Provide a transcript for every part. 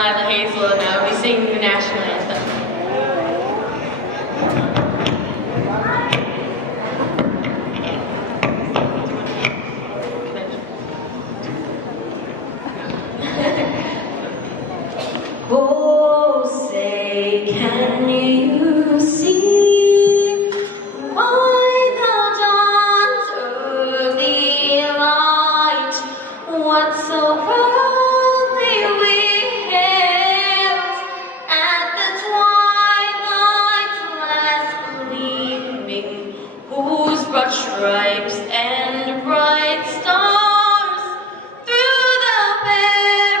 Lila Hazel, and I'll be singing the national anthem. Oh, say, can you see by the dawn's early light what so proudly we hailed at the twilight's last gleaming, whose broad stripes and bright stars through the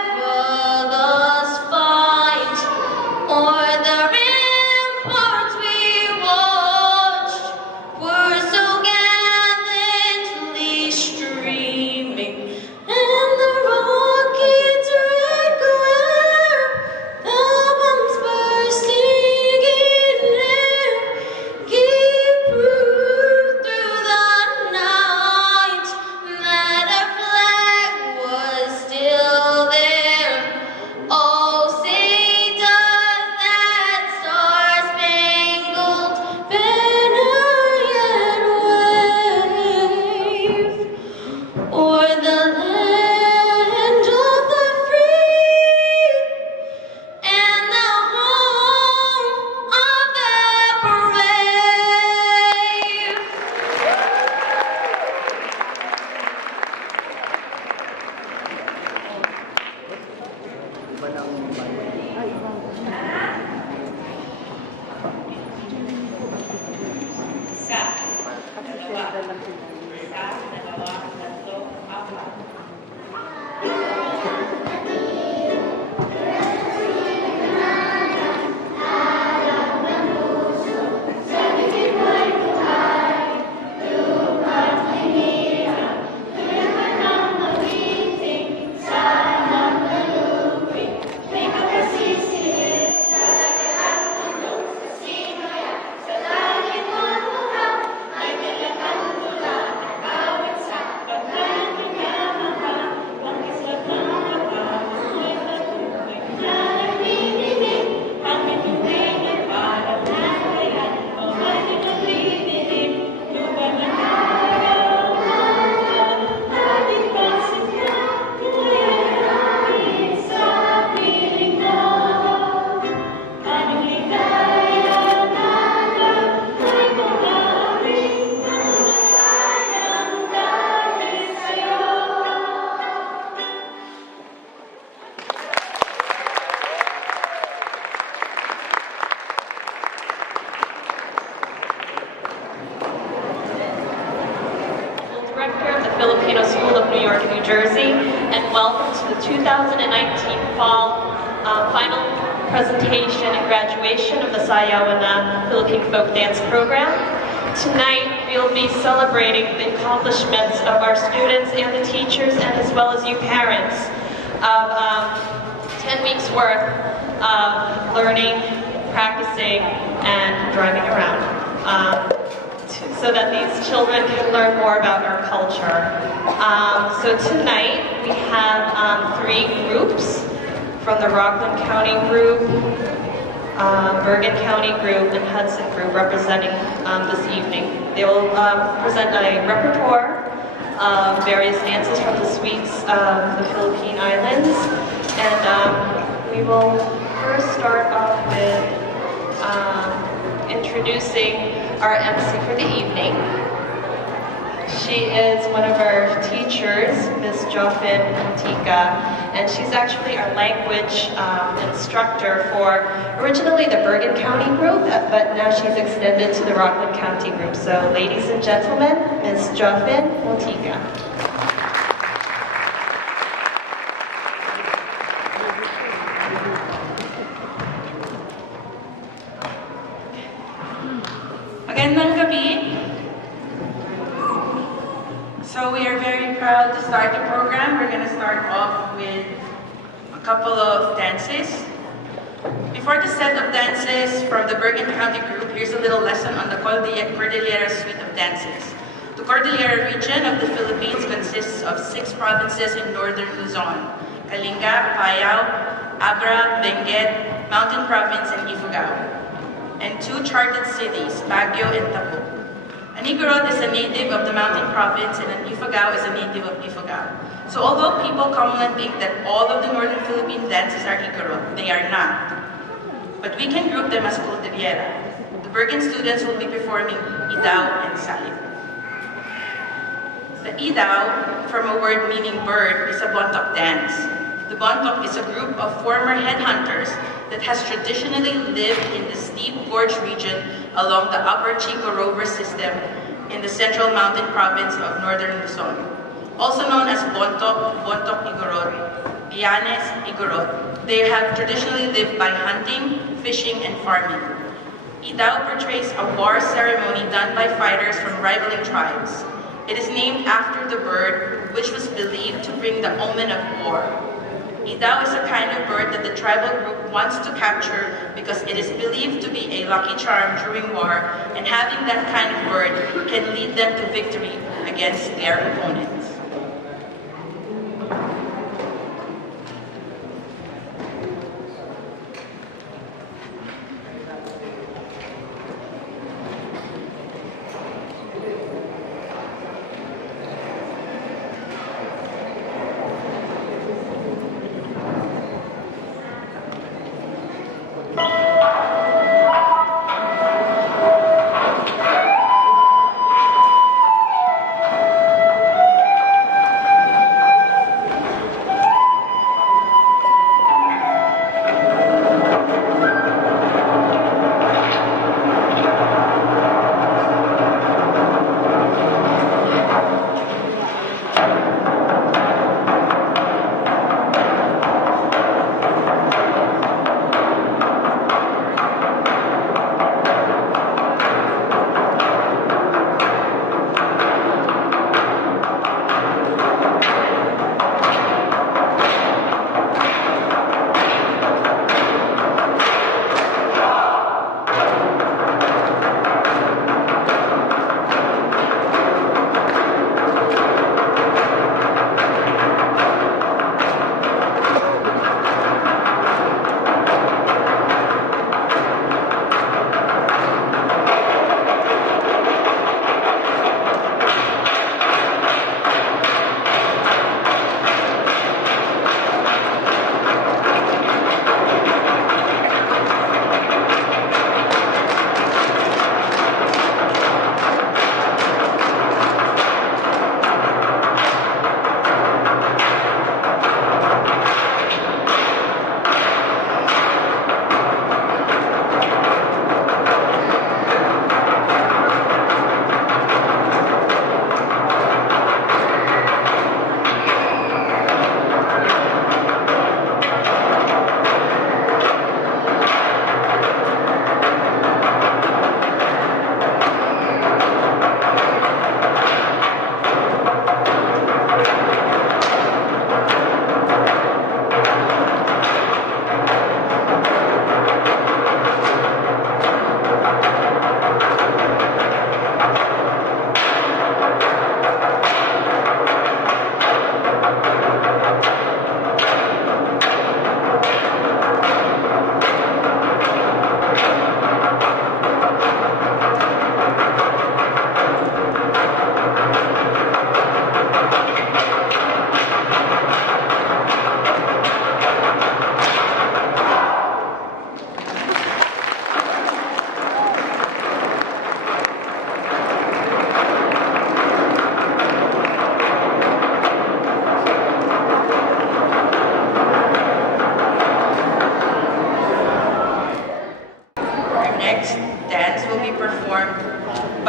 perilous fight o'er the ramparts we watched were so gallantly streaming, and the rocket's red glare, the bombs bursting in air, gave proof through the night that our flag was still there. Oh, say does that star-spangled banner yet wave o'er the land of the free and the home of the brave? Director of the Filipino School of New York and New Jersey, and welcome to the 2019 Fall final presentation and graduation of the Sayawan Na Philippine Folk Dance Program. Tonight, we'll be celebrating the accomplishments of our students and the teachers, and as well as you parents, of 10 weeks worth of learning, practicing, and driving around. So that these children can learn more about our culture. So tonight we have 3 groups from the Rockland County group, Bergen County group, and Hudson group representing this evening. They will present a repertoire of various dances from the suites of the Philippine Islands. And we will first start off with introducing our MC for the evening. She is one of our teachers, Miss Jofin Antica, and she's actually our language instructor for originally the Bergen County group, but now she's extended to the Rockland County group. So ladies and gentlemen, Miss Jofin Antica. Magandang gabi. So we are very proud to start the program. We're going to start off with a couple of dances. Before the set of dances from the Bergen County group, here's a little lesson on the Cordillera suite of dances. The Cordillera region of the Philippines consists of 6 provinces in northern Luzon: Kalinga, Apayao, Abra, Benguet, Mountain Province, and Ifugao, and 2 charted cities, Baguio and Tapo. An Igorot is a native of the Mountain Province, and an Ifugao is a native of Ifugao. So although people commonly think that all of the northern Philippine dances are Igorot, they are not. But we can group them as Cordillera. The Bergen students will be performing Idao and Salib. The Idao, from a word meaning bird, is a Bontoc dance. The Bontoc is a group of former headhunters that has traditionally lived in the steep gorge region along the Upper Chico Rover system in the Central Mountain Province of Northern Luzon. Also known as Bontoc, Bontoc Igorot, Bianes, Igorot, they have traditionally lived by hunting, fishing, and farming. Idao portrays a war ceremony done by fighters from rivaling tribes. It is named after the bird, which was believed to bring the omen of war. Idao is a kind of bird that the tribal group wants to capture because it is believed to be a lucky charm during war, and having that kind of bird can lead them to victory against their opponents.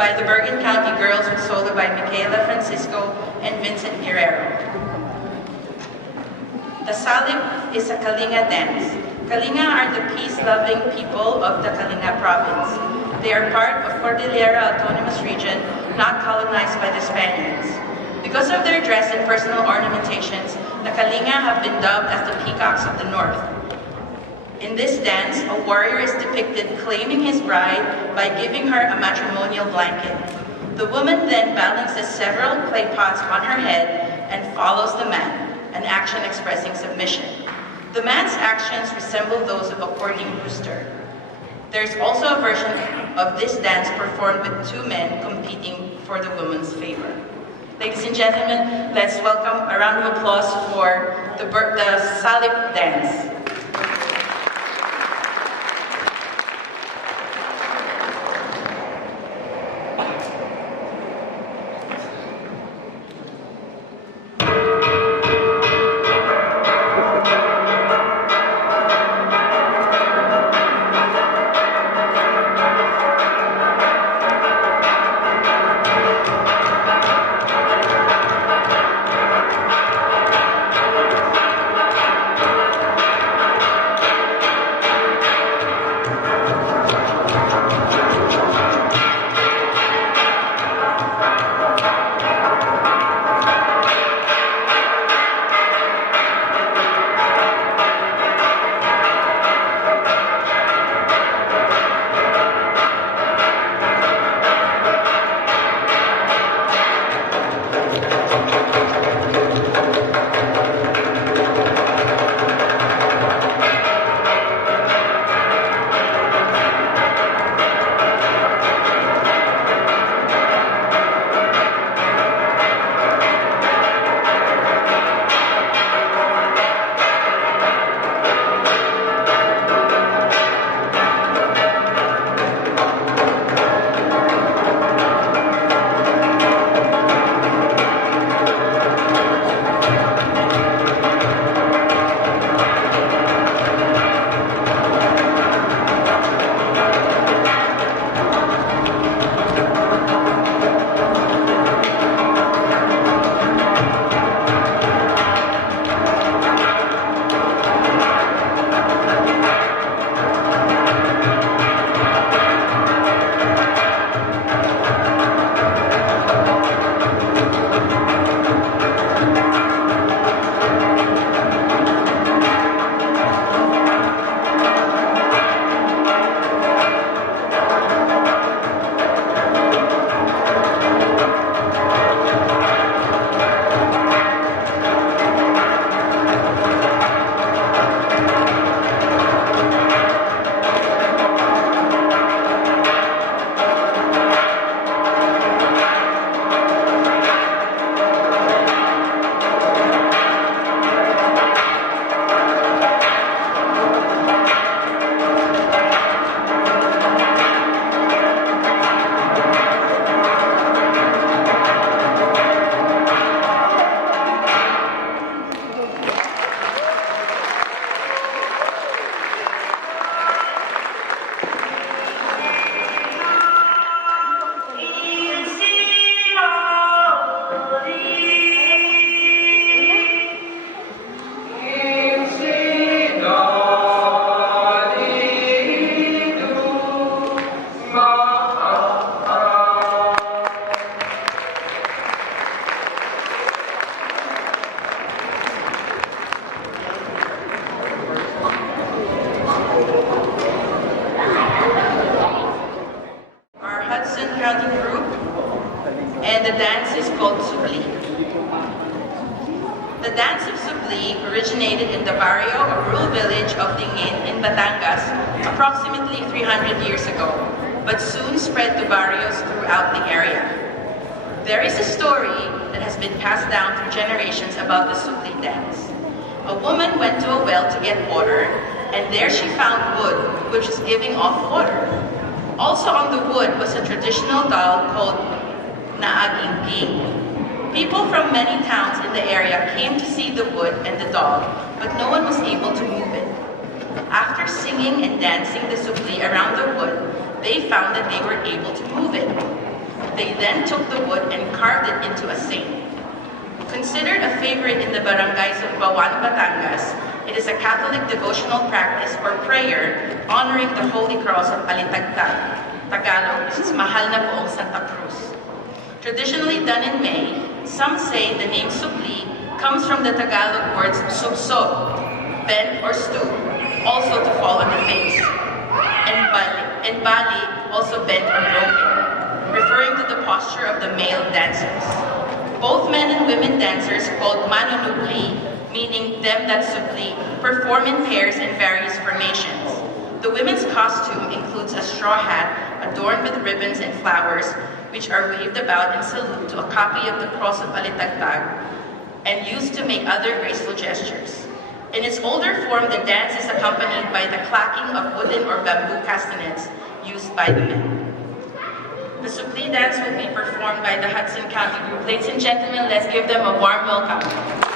by the Bergen County Girls with solo by Michaela Francisco and Vincent Guerrero. The Salib is a Kalinga dance. Kalinga are the peace-loving people of the Kalinga province. They are part of Cordillera Autonomous Region, not colonized by the Spaniards. Because of their dress and personal ornamentations, the Kalinga have been dubbed as the peacocks of the north. In this dance, a warrior is depicted claiming his bride by giving her a matrimonial blanket. The woman then balances several clay pots on her head and follows the man, an action expressing submission. The man's actions resemble those of a courting rooster. There's also a version of this dance performed with two men competing for the woman's favor. Ladies and gentlemen, let's welcome a round of applause for the Salip dance. And the dance is called Subli. The dance of Subli originated in the barrio, a rural village of Dingin in Batangas, approximately 300 years ago, but soon spread to barrios throughout the area. There is a story that has been passed down through generations about the Subli dance. A woman went to a well to get water, and there she found wood, which was giving off water. Also on the wood was a traditional doll called Naagingking. People from many towns in the area came to see the wood and the doll, but no one was able to move it. After singing and dancing the Subli around the wood, they found that they were able to move it. They then took the wood and carved it into a saint. Considered a favorite in the barangays of Bawan, Batangas, it is a Catholic devotional practice or prayer honoring the Holy Cross of Alitagtag, Tagalog, which is Mahal na Poong Santa Cruz. Traditionally done in May, some say the name Subli comes from the Tagalog words subsob, bend or stoop, also to fall on the face, and bali, also bent or broken, referring referring to the posture of the male dancers. Both men and women dancers, called manunugli, meaning them that supply, perform in pairs in various formations. The women's costume includes a straw hat adorned with ribbons and flowers, which are waved about in salute to a copy of the Cross of Alitagtag and used to make other graceful gestures. In its older form, the dance is accompanied by the clacking of wooden or bamboo castanets used by the men. The Supli dance will be performed by the Hudson County Group. Ladies and gentlemen, let's give them a warm welcome.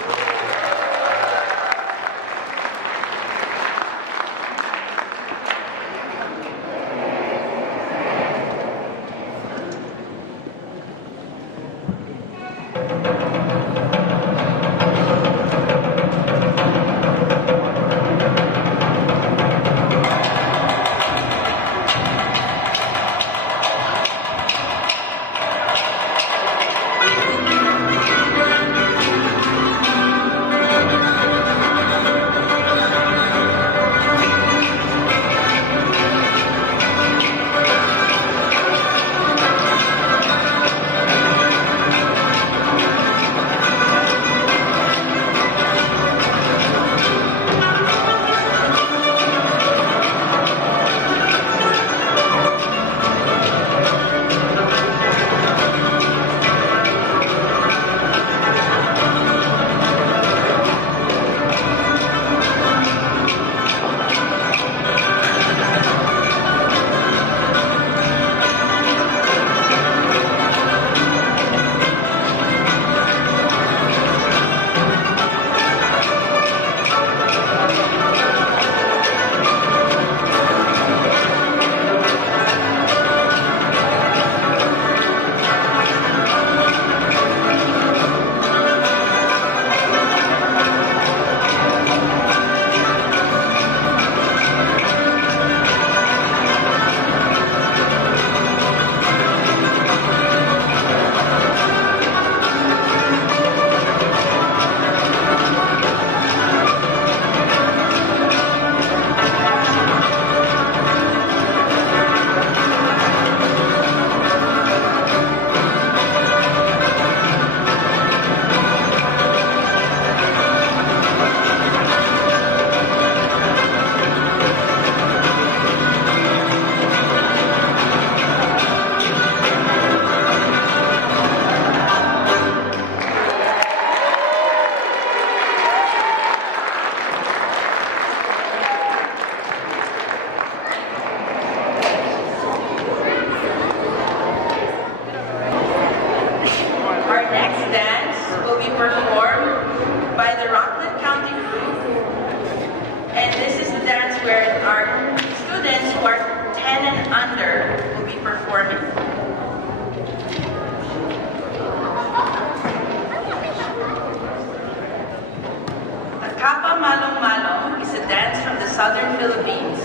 southern Philippines,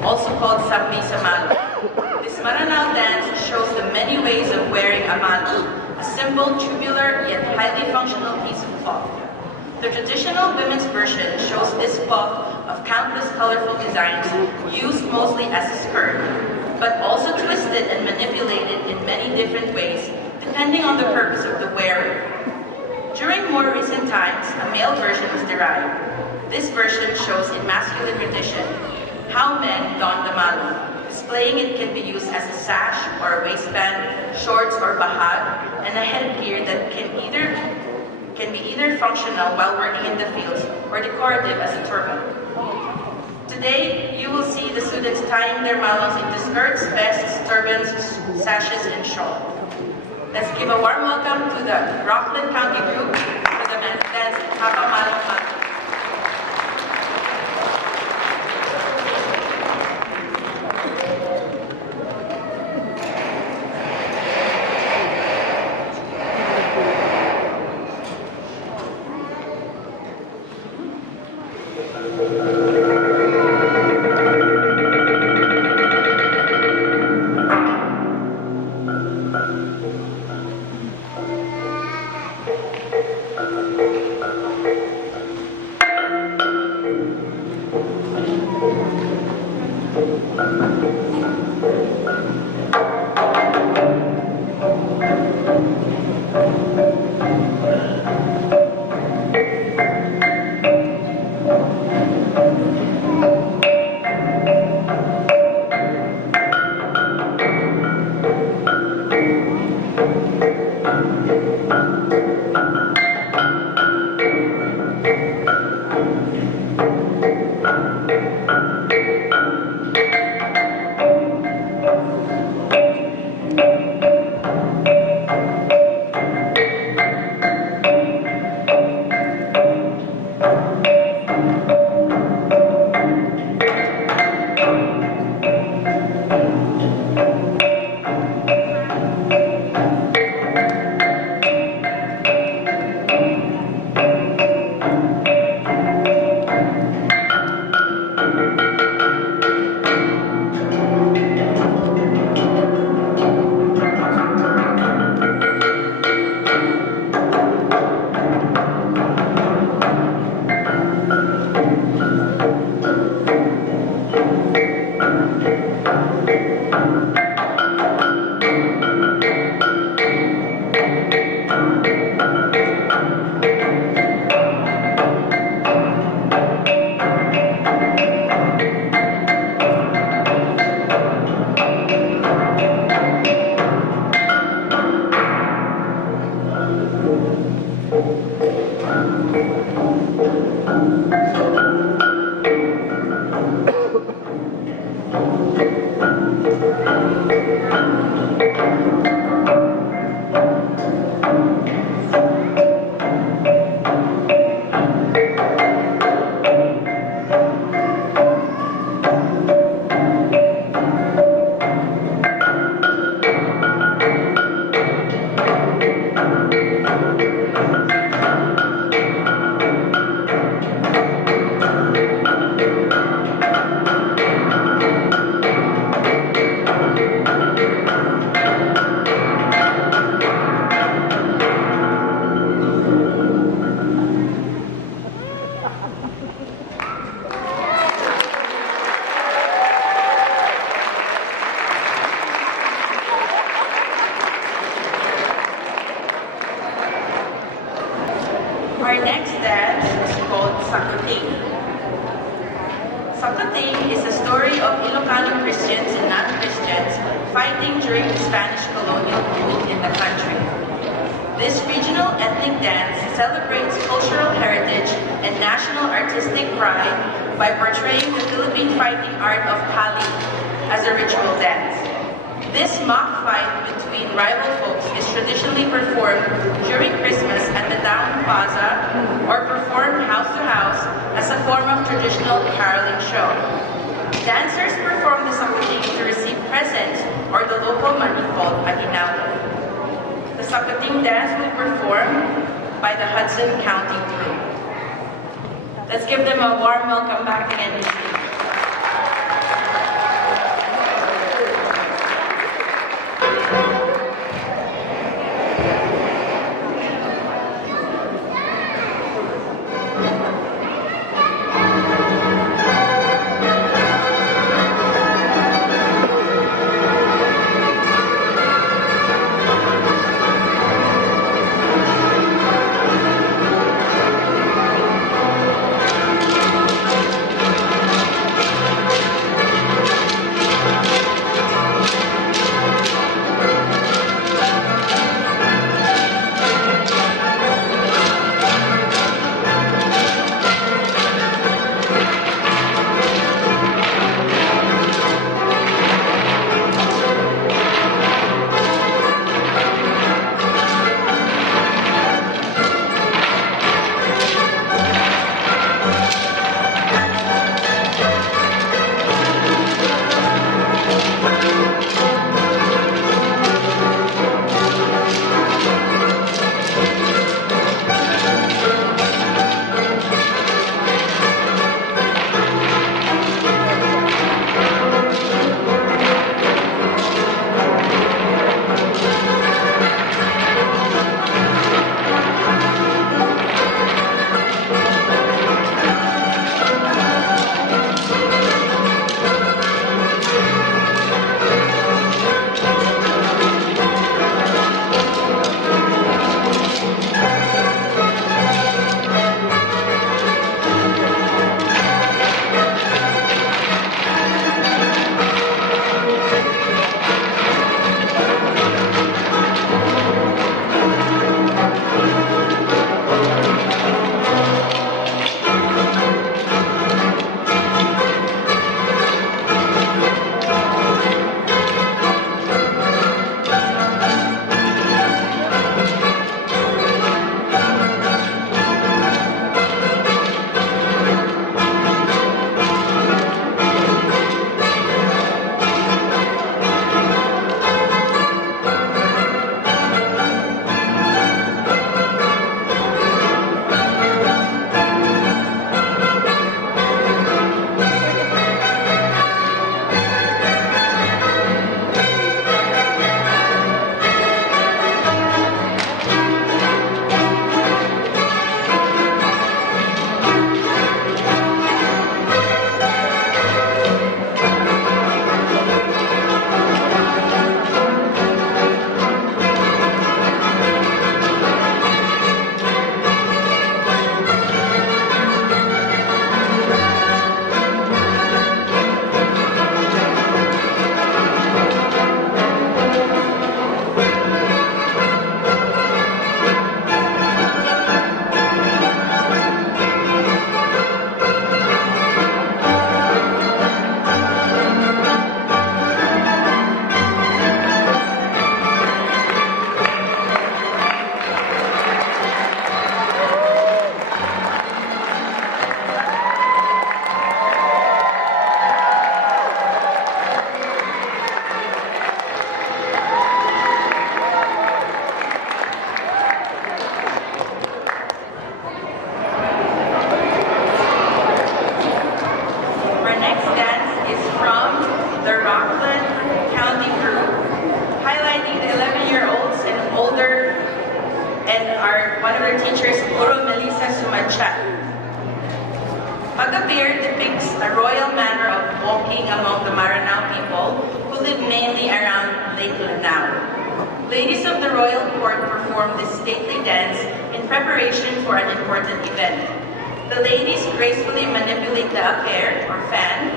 also called Sambi sa Malo. This Maranao dance shows the many ways of wearing a malo, a simple, tubular, yet highly functional piece of cloth. The traditional women's version shows this cloth of countless colorful designs, used mostly as a skirt, but also twisted and manipulated in many different ways, depending on the purpose of the wearer. During more recent times, a male version was derived. This version shows in masculine tradition how men don the malo. Displaying it can be used as a sash or a waistband, shorts or bahag, and a headgear that can be either functional while working in the fields or decorative as a turban. Today, you will see the students tying their malos into skirts, vests, turbans, sashes, and shawl. Let's give a warm welcome to the Rockland County Group for the men's dance Hapa Malo Malo. Our next dance is called Sakuting. Sakuting is a story of Ilocano Christians and non-Christians fighting during the Spanish colonial rule in the country. This regional ethnic dance celebrates cultural heritage and national artistic pride by portraying the Philippine fighting art of Kali as a ritual dance. This mock fight between rival folks is traditionally performed during Christmas at the town plaza or performed house to house as a form of traditional caroling show. Dancers perform the sakuting to receive presents or the local money called aguinaldo. The sakuting dance will be performed by the Hudson County Group. Let's give them a warm welcome back again. chat. Pag-appear depicts a royal manner of walking among the Maranao people who live mainly around Lake Lanao. Ladies of the royal court perform this stately dance in preparation for an important event. The ladies gracefully manipulate the aker, or fan,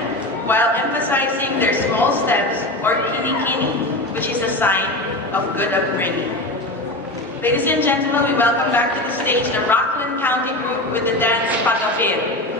while emphasizing their small steps, or kini-kini, which is a sign of good upbringing. Ladies and gentlemen, we welcome back to the stage the Rockland County group with the dance Pag-appear.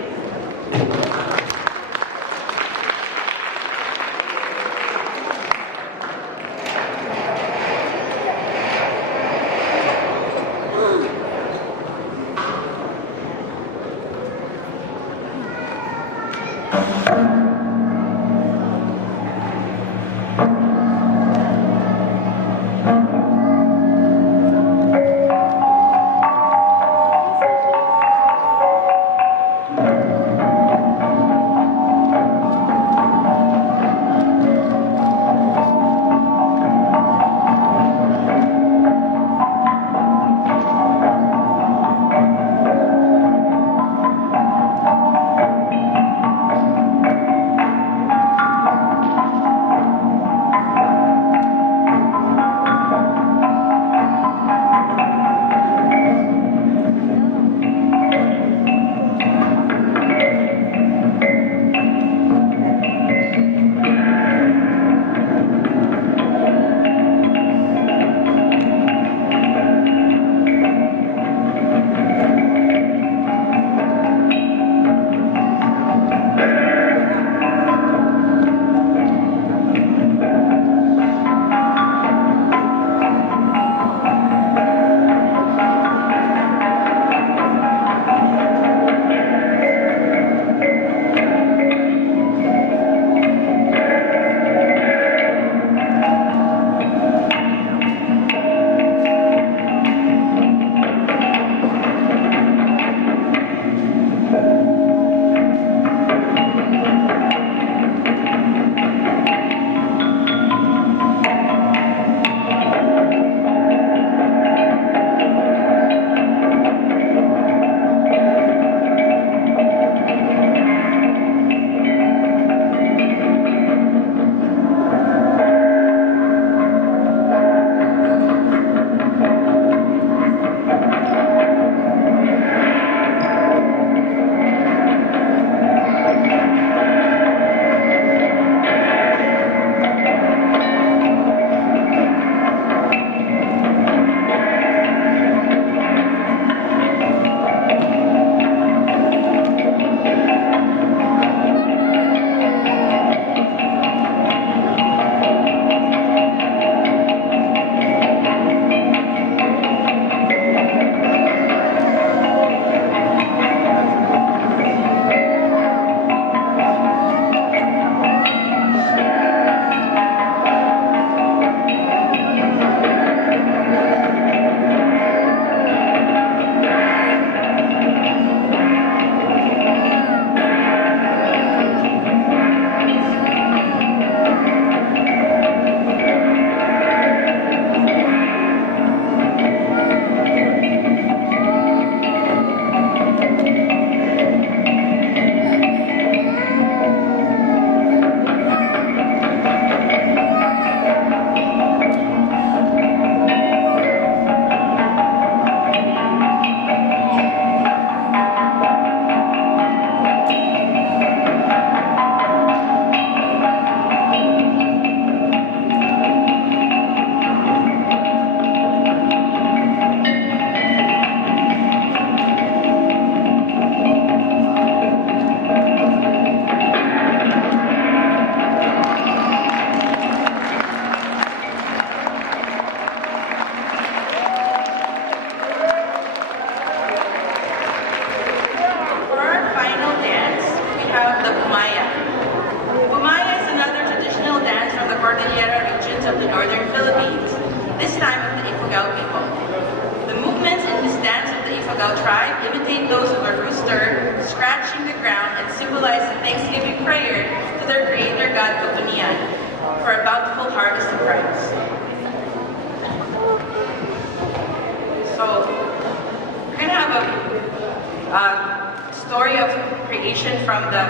story of creation from the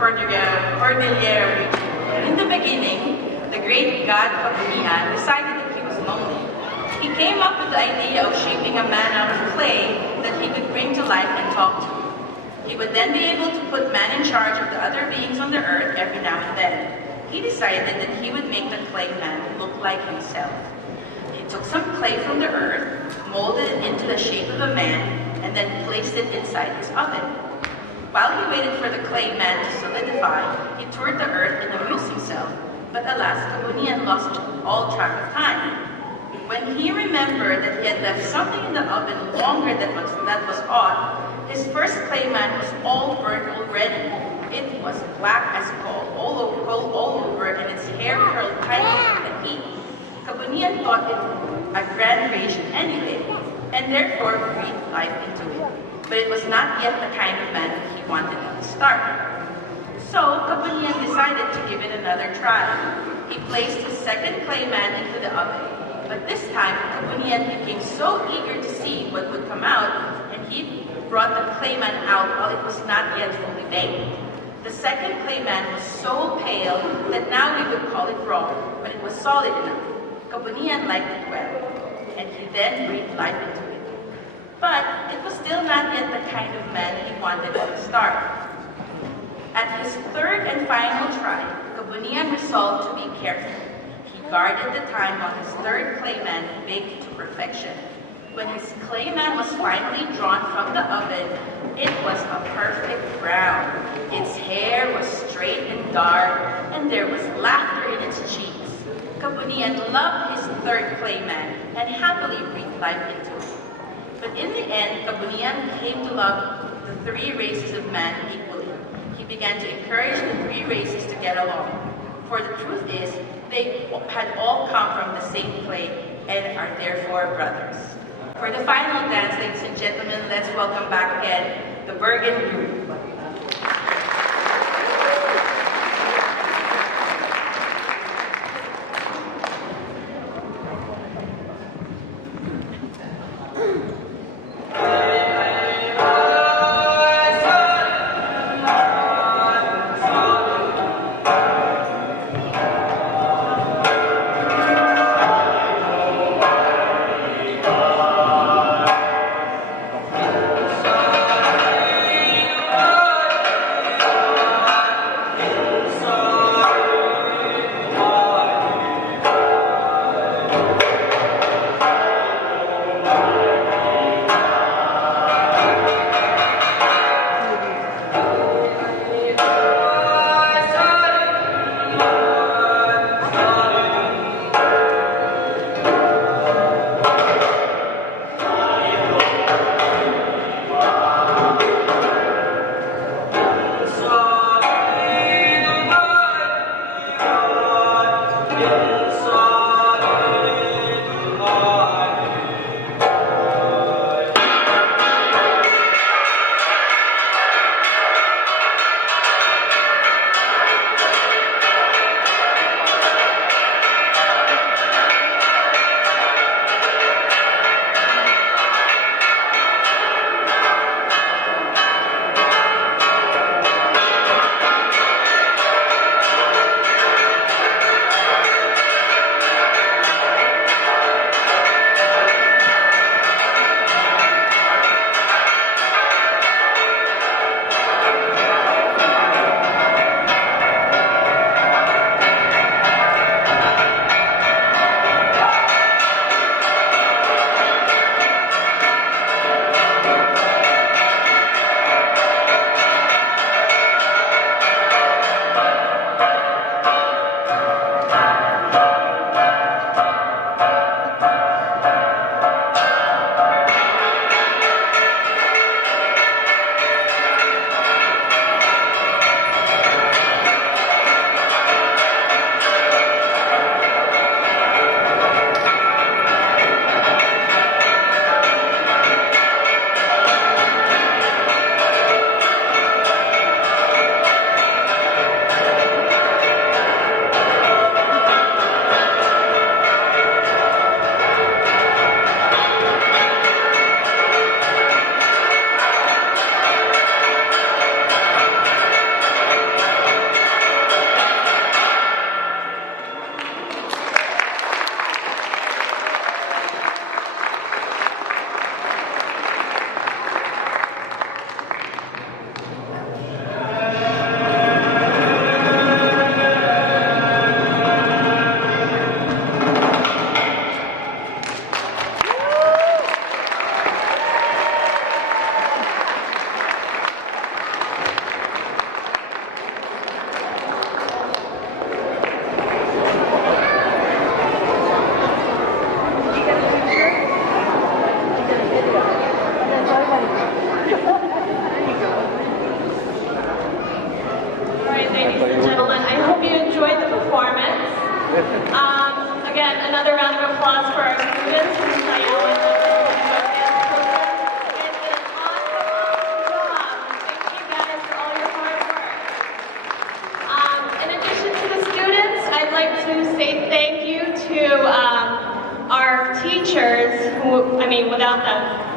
Cordillera region. In the beginning, the great god Kabunian decided that he was lonely. He came up with the idea of shaping a man out of clay that he could bring to life and talk to. He would then be able to put man in charge of the other beings on the earth every now and then. He decided that he would make the clay man look like himself. He took some clay from the earth, molded it into the shape of a man, and then placed it inside his oven. While he waited for the clay man to solidify, he toured the earth and amused himself, but alas, Kabunian lost all track of time. When he remembered that he had left something in the oven longer than that was odd, his first clay man was all burnt already. It was black as coal all over, and its hair curled tightly from the heat. Kabunian thought it a grand creation anyway, and therefore breathed life into it. But it was not yet the kind of man that he wanted at the start. So Kabunian decided to give it another try. He placed his second clay man into the oven. But this time, Kabunian became so eager to see what would come out, and he brought the clay man out while it was not yet fully baked. The second clay man was so pale that now we would call it raw, but it was solid enough. Kabunian liked it well, and he then breathed life into it. But it was still not yet the kind of man he wanted at the start. At his third and final try, Kabunian resolved to be careful. He guarded the time while his third clay man baked to perfection. When his clay man was finally drawn from the oven, it was a perfect brown. Its hair was straight and dark, and there was laughter in its cheeks. Kabunian loved his third clay man and happily breathed life into it. But in the end, Kabunian came to love the three races of man equally. He began to encourage the three races to get along. For the truth is, they had all come from the same clay and are therefore brothers. For the final dance, ladies and gentlemen, let's welcome back again the Bergen group.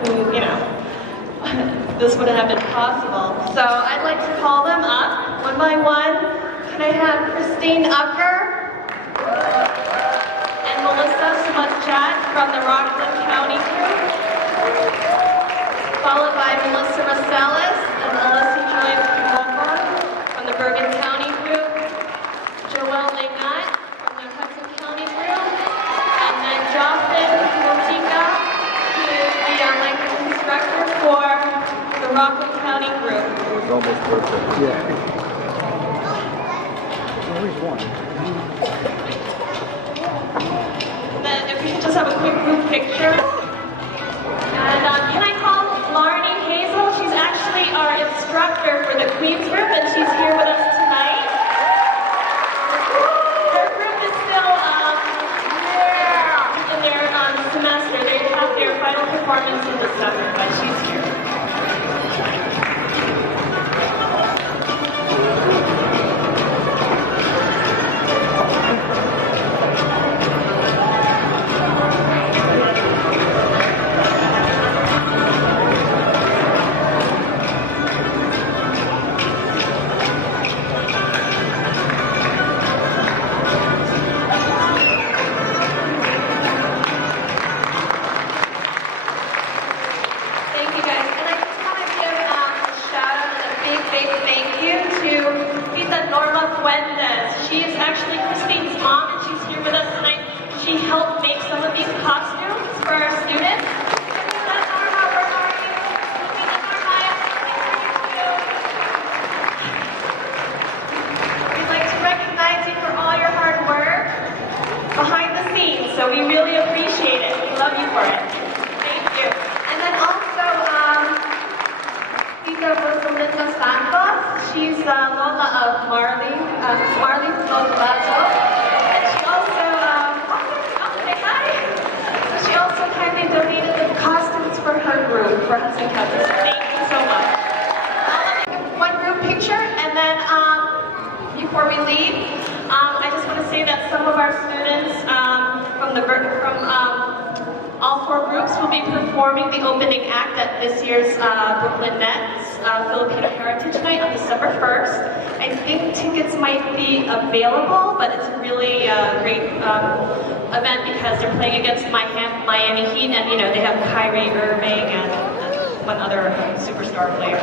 who, you know, this wouldn't have been possible. So I'd like to call them up one by one. Can I have Christine Ucker and Melissa Smatchat from the Rockland County group, followed by Melissa Rosales and Alyssa Joy Kimokon from the Bergen County group, Joelle Legat from the Hudson County group, and then Jocelyn Motika, who is the language instructor for the Rockland County group. It's almost perfect. Yeah. There's always one. And then if we could just have a quick group picture. And can I call Larnie Hazel? She's actually our instructor for the Queens group, and she's here with us tonight. Her group is still in their semester. They have their final performance in December, but she's here. She is actually Christine's mom, and she's here with us tonight. She helped make some of these costumes for our students. Norma, where are you? We'd like to recognize you for all your hard work behind the scenes, so we really appreciate it. We love you for it. Thank you. And then also, Tita Rosalinda Santos. She's Lola of Marley Lotolato. And she also, say hi. She also kindly donated the costumes for her group, for Hudson Cousins. Thank you so much. One group picture, and then before we leave, I just want to say that some of our students from all four groups will be performing the opening act at this year's Brooklyn Nets Filipino Heritage Night on December 1st. I think tickets might be available, but it's a really great event because they're playing against Miami Heat, and you know they have Kyrie Irving and one other superstar player.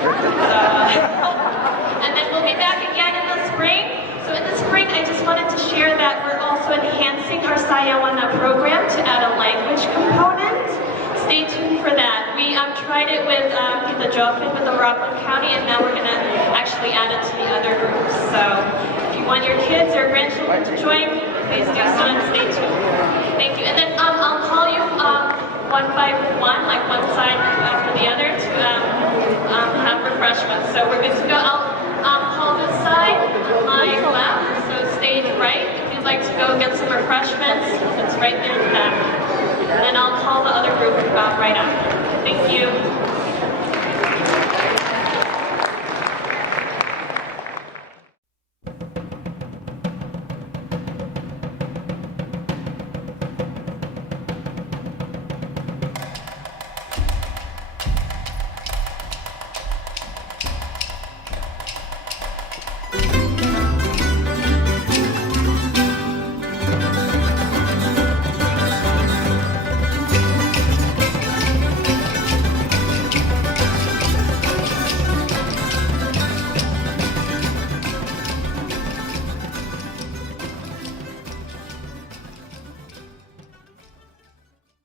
And then we'll be back again in the spring. So in the spring, I just wanted to share that we're also enhancing our Sayawan Na program to add a language component. Stay tuned for that. We tried it with the Joplin with the Rockland County, and now we're going to actually add it to the other groups. So if you want your kids or grandchildren to join, please do so and stay tuned. Thank you. And then I'll call you one by one, like one side after the other, to have refreshments. So we're good to go. I'll call this side, my left, so stage right. If you'd like to go get some refreshments, it's right there in the back. And then I'll call the other group right after. Thank you.